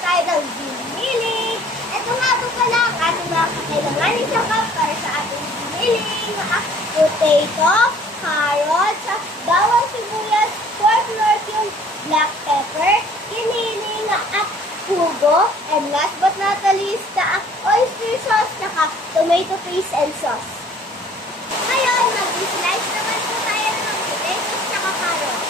tayo ng giniling. Ito nga po pala ang ating mga kakailanganin sa cup para sa ating giniling. Potato, carrots, bawang sibuyas, pork lortium, black pepper, giniling, at pugo, and last but not the least, oyster sauce, tsaka tomato paste and sauce. Ngayon, mag-slice naman po tayo ng potatoes tsaka carrots.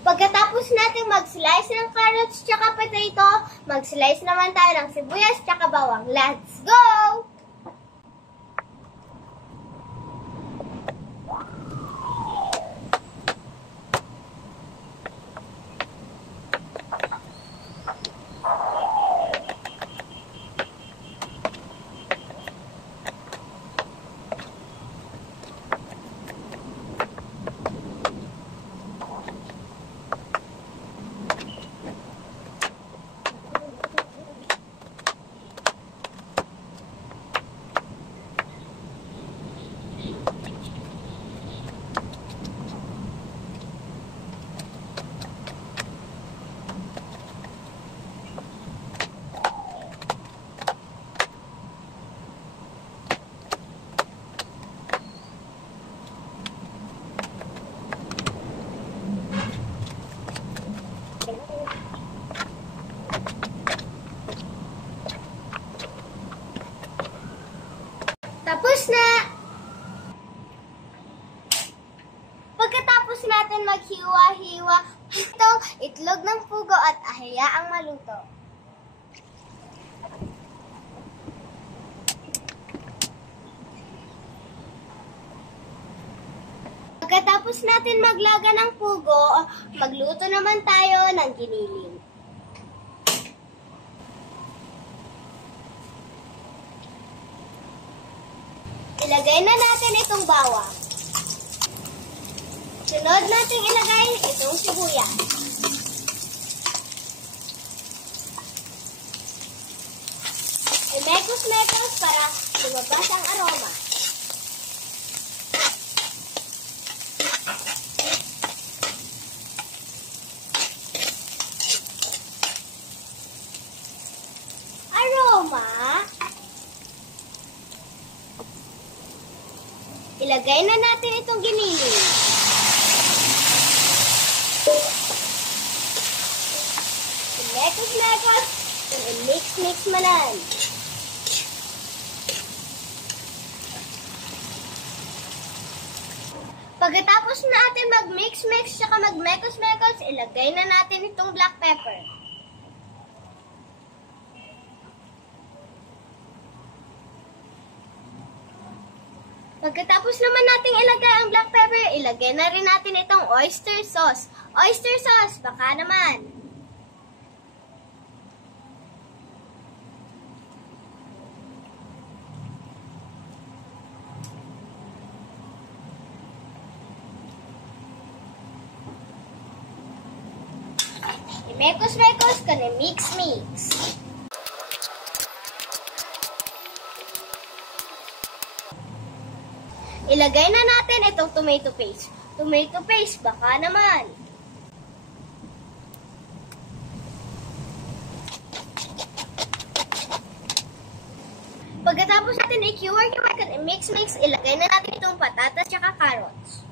Pagkatapos natin mag-slice ng carrots tsaka potato, mag-slice naman tayo ng sibuyas tsaka bawang. Let's go! Tapos na! Pagkatapos natin maghiwa-hiwa, ito, itlog ng pugo at hayaang maluto. Pagkatapos natin maglaga ng pugo, magluto naman tayo ng giniling. Ilagay na natin itong bawang. Sunod natin ilagay itong sibuyas. I-mekos-mekos para lumabas ang aroma. Ilagay na natin itong giniling. Lekos-lekos, i-mix-mix manan. Pagkatapos natin mag-mix-mix saka mag-mekos-mekos, ilagay na natin itong black pepper. Pagkatapos naman nating ilagay ang black pepper, ilagay na rin natin itong oyster sauce. Oyster sauce, baka naman. Mekos-mekos ka na mix-mix. Ilagay na natin itong tomato paste. Tomato paste, baka naman. Pagkatapos natin i-cure-cure ka na mix-mix, ilagay na natin itong patatas at carrots.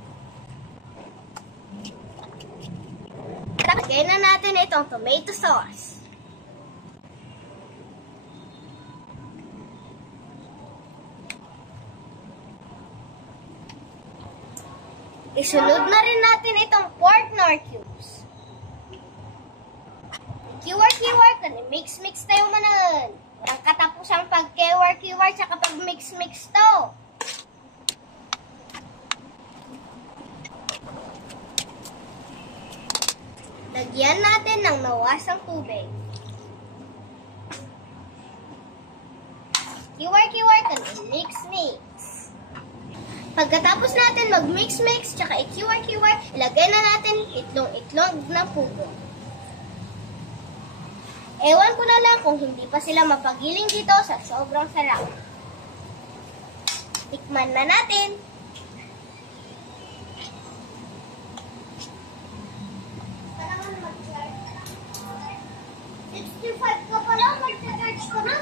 Lagay na natin itong tomato sauce. Isunod na rin natin itong pork nor cubes. Kiwar-kiwar ka na mix-mix tayo manan. Walang katapusang pag-kiwar-kiwar tsaka pag-mix-mix to. Lagyan natin ng nawasang tubig. Kiwar-kiwar ka na mix-mix. Pagkatapos natin mag-mix-mix tsaka i-kiwar-kiwar, ilagay na natin itlong-itlog na puto. Ewan ko na lang kung hindi pa sila mapagiling dito sa sobrang sarap. Tikman na natin. Ka pala, mag-charge ka na.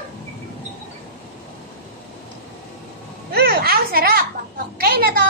Ang sarap. Okay na to.